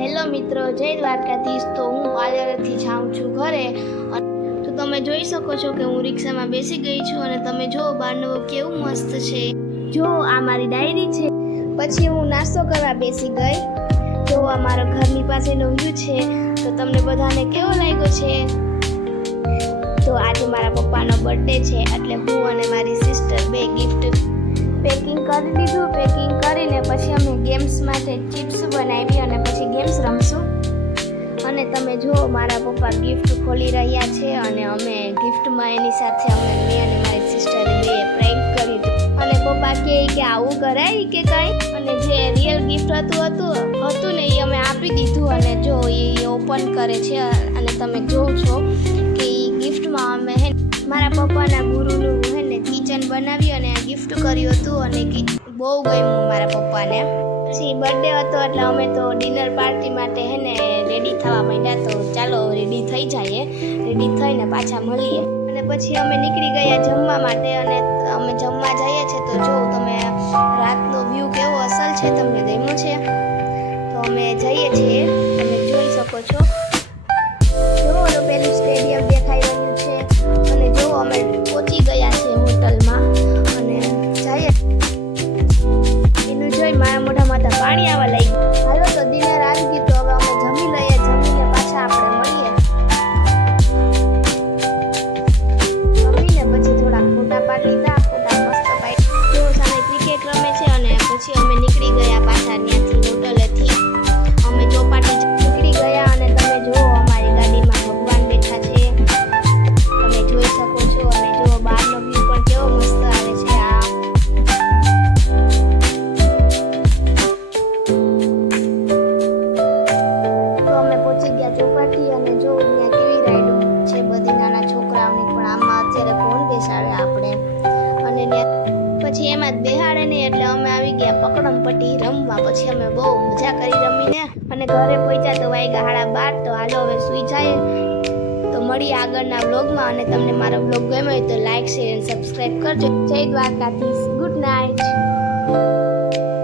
Hello મિત્રો, જય દ્વારકાધીશ। તો હું પાર્લરથી જાઉં છું ઘરે। તો તમે જોઈ શકો છો કે હું રિક્ષામાં બેસી ગઈ છું અને તમે જો બહારનું કેવું મસ્ત છે। જો આ મારી ડાયરી છે। પછી હું નાસ્તો કરવા બેસી ગઈ। જો આ મારા ઘરની પાસેનો વ્યૂ છે। તો તમને બધાને કેવો લાગ્યો છે? તો આજે મારા પપ્પાનો બર્થડે છે એટલે હું અને મારી સિસ્ટર બે ગિફ્ટ પેકિંગ કરી દીધું। પેકિંગ કરીને પછી અમે ગેમ્સ માટે ચિપ્સ બનાવી અને પછી ગેમ્સ રમશું। અને તમે જો મારા પપ્પા ગિફ્ટ ખોલી રહ્યા છે અને અમે ગિફ્ટમાં એની સાથે મેં અને મારી સિસ્ટરે બે પ્રેન્ક કરી દીધું। અને પપ્પા કહે કે આવું કરાય કે કાંઈ, અને જે રિયલ ગિફ્ટ હતું ને એ અમે આપી દીધું। અને જો એ ઓપન કરે છે અને તમે જોવો છો કે એ ગિફ્ટમાં અમે મારા પપ્પાના ગુરુનું કિચન બનાવી અને ગિફ્ટ કર્યું હતું અને બહુ ગમ્યું મારા પપ્પાને। પછી બર્થડે હતો એટલે અમે તો ડિનર પાર્ટી માટે રેડી થવા માંડ્યા। તો ચાલો રેડી થઈ જઈએ, રેડી થઈને પાછા મળીએ। અને પછી અમે નીકળી ગયા જમવા માટે અને અમે જમવા જઈએ છીએ। તો જો તમે રાતનો વ્યૂ કેવો અસલ છે, તમને ગમ્યો છે? તો અમે જઈએ છીએ, તમે જોઈ શકો છો। જો ઓલું પેલું સ્ટેડિયમ દેખાઈ રહ્યું છે અને જો અમે પહોંચી ગયા છે હોટલમાં અને જઈએ। એનું જોઈ મારા મોઢામાં તો પાણી આવવા લાગ્યું। હાલો તો ડિનર આવી ગયું, તો હવે અમે જમી લઈએ, જમીને પાછા આપણે મળીએ। જમીને પછી થોડા ફોટા પાડી લીધા, ફોટા મસ્ત પાડી। જો સામે ક્રિકેટ રમે છે અને પછી અમે નીકળી ગયા પાછા ત્યાંથી હોટલેથી અમે ચોપાટી નીકળી ગયા। અને તમે જુઓ અમારી ગાડીમાં ભગવાન બેઠા છે, તમે જોઈ શકો છો। અને જો બહારનો વ્યૂ પણ કેવો મસ્ત આવે છે। તો અમે પહોંચી ગયા ચોપાટી અને જો અહીંયા કેવી રાઈડ છે બધી નાના છોકરાઓની, પણ આમાં અત્યારે કોણ બેસાડે આપણે? અને પછી એમાં જ બેહાડે નહીં એટલે અમે આવી ગયા પકડમ-પટ્ટી રમવા। પછી અમે બહુ મજા કરી રમીને અને ઘરે પહોંચ્યા તો વાગ્યા 12:30। તો હાલો હવે સૂઈ જાય। તો મળીએ આગળના વ્લોગમાં। અને તમને મારો વ્લોગ ગમ્યો હોય તો લાઈક, શેર અને સબસ્ક્રાઈબ કરજો। જય દ્વારકાધીશ, ગુડ નાઇટ।